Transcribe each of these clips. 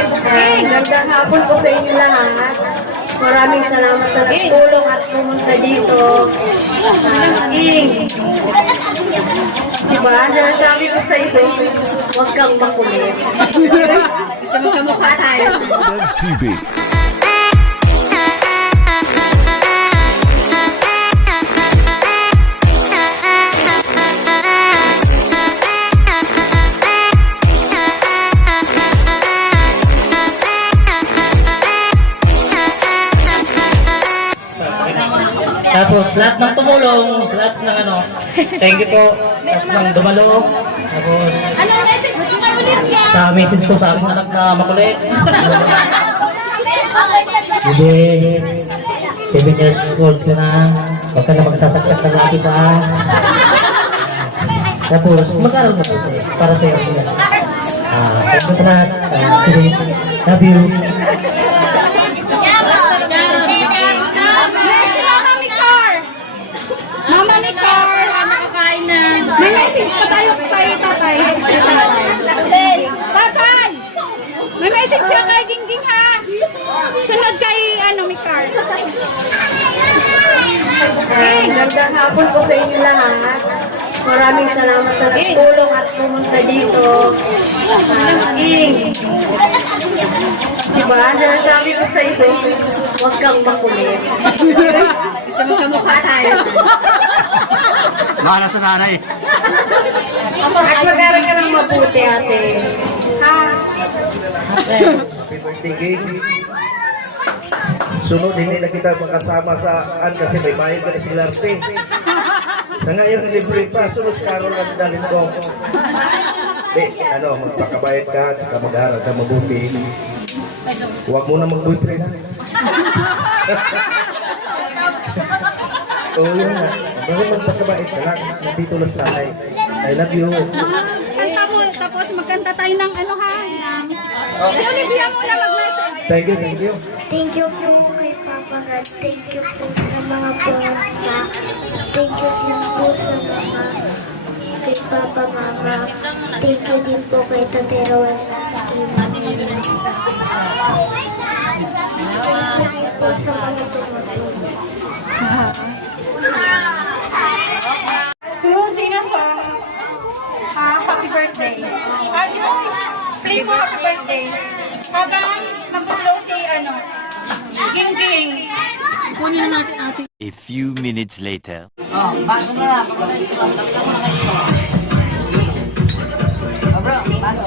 Magandang hapon po sa inyo lahat. Maraming salamat sa nagtulong at pumunta dito. Diba? Sabi ko sa iyo, huwag kang makulit. Gusto mo kamukha tayo. Dance TV. Tapos lahat ng tumulong, lahat ng thank you po, lahat ng dumalo. Tapos, Ano message mo kay Olivia? sa message ko sa aking anak na makulit. Hindi, 7 years old ka na, huwag ka na magsasaksak ng laki ka. Tapos, mag-aral mo para sa'yo. Thank you so much. Love you. Mama ni Car, nakakain na. May message pa tayo kay tatay. Tatay! May message siya kay Gingging ha. Sunod kay mi Car. Magandang hapon po sa inyo lahat. Maraming salamat sa nagtulong at pumunta dito. Diba? Sabi ko sa iyo, huwag kang makulit. Gusto mo kamukha tayo. Bahala sa nanay. At mag-aral ka ng mabuti, ate. Ha? Happy birthday, Ging. Sunod, hindi na kita makasama sa kasi may bayad ka na si Larte. Sa ngayon, libre pa. Sunod, Carol ang dalhin ko. Magpakabayad ka at mag-aral ka mabuti. Huwag mo na mag-boyfriend. So, yun na. Bakit magpakabayad ka lang? Nandito lang sa nanay. I love you. Kanta mo, tapos magkanta tayo ng ha. Si Olivia muna mag-message. Thank you, thank you. Thank you po kay Papa God. Thank you po sa mga pumunta. Thank you din po sa mga kay Papa Mama. Thank you din po kay Tate Rowan sa sakin. Thank you po sa mga tumutulong. Sino song? Happy birthday. Play mo happy birthday. Habang nagulong si Gingging. Kunin na natin ate. A few minutes later. Baso mo na. Bro, baso.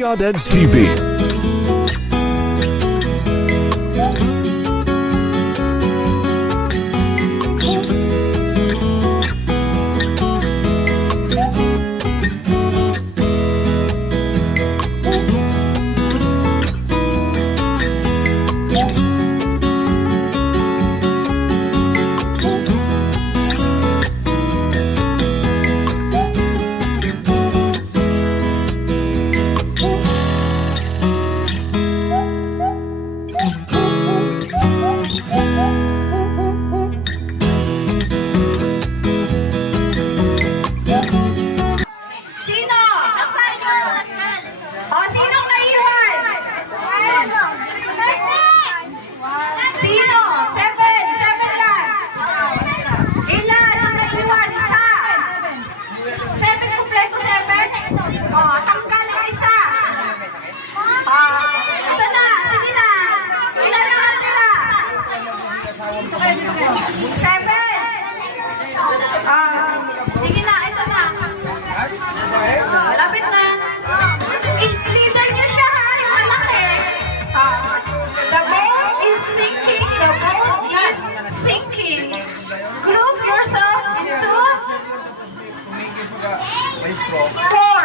Triodeds TV. Sino? O, sinong naiwan? Sino? Seven lang. Ilan ang naiwan? Isa. Seven kompleto, seven? O, tanggal yung isa. Ito na, sige na. Ilan na natira? Seven. Sige na, ito na. Malapit na. I-leader niyo siya, ha? Yung malaki. The boat is sinking. The boat is sinking. Group yourself into 4.